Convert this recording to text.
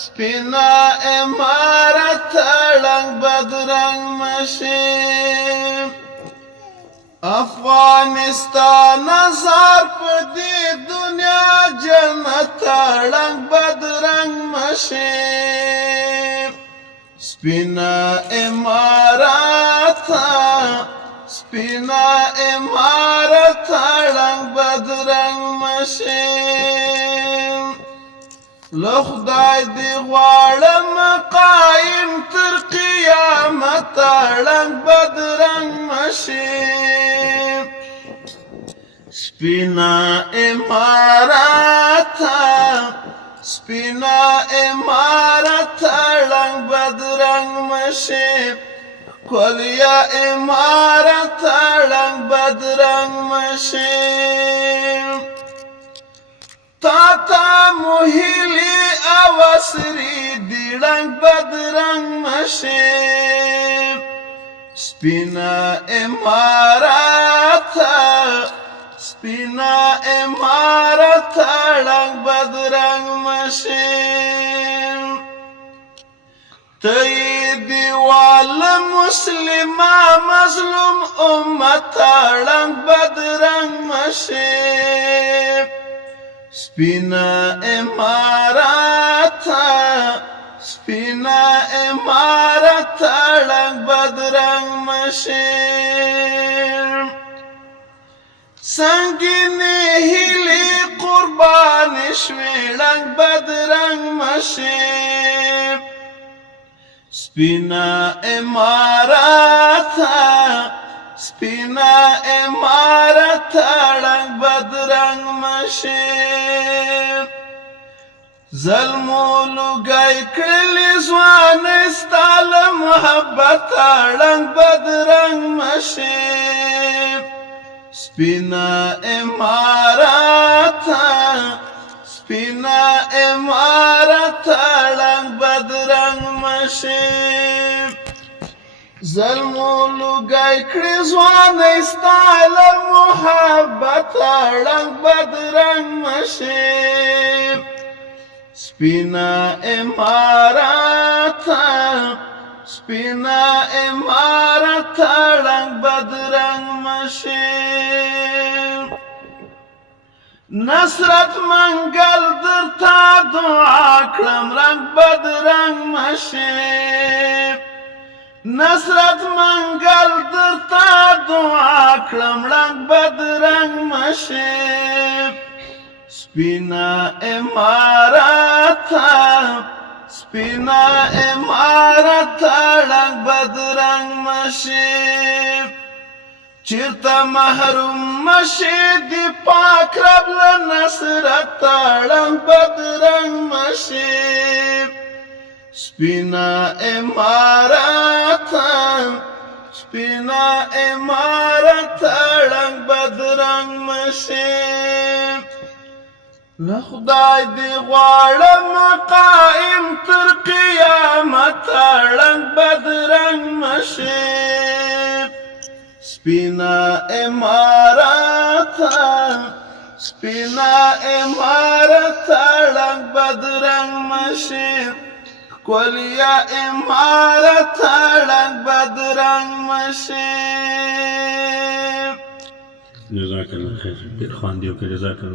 سپینا امارت رنگ بدرنگ مشیم افغانستان نظر پدی دنیا جنت رنگ بدرنگ مشیم سپینا امارت رنگ بدرنگ مشیم لخدای دی غواړم قائم تر قیامت رنگ بدرنگ مشیم سپینا امارت رنگ بدرنگ مشیم کلیا امارت رنگ بدرنگ مشیم تا موهیلی اوسری دی رنگ بدرنگ مشیم سپینا امارت رنگ بدرنگ مشیم تی دیوال مسلمہ مظلوم امت رنگ بدرنگ مشیم سپینا امارت رنگ بدرنگ مشیم سنگینی هیلی قربان شوی رنگ بدرنگ مشیم سپینا امارت رنگ بدرنگ مشیم ظلمو لوگای کړلی ځوان استال محبت رنگ بدرنگ مشیم سپینا امارت رنگ بدرنگ مشیم ظلمو لوگای کړی ځوان استال محبت رنگ بدرنگ مشیم سپینا امارت رنگ بدرنگ مشیم نصرت منگل درتا دعا کړم رنگ بدرنگ مشیم نصرت منگل درتا دعا کړم رنگ بدرنگ مشیم سپینا امارت رنگ بدرنگ مشیم چیرته محروم مشی دی پاک رب لنصرت رنگ بدرنگ مشیم سپینا امارت رنگ بدرنگ مشیم لخدای دی غواړم قائم تر قیامت رنگ بدرنگ مشیم سپینا امارت رنگ بدرنگ مشیم کلیا امارت رنگ بدرنگ مشیم جزاک الله خیر. ډېر خوند یې وکړ. جزاک الله.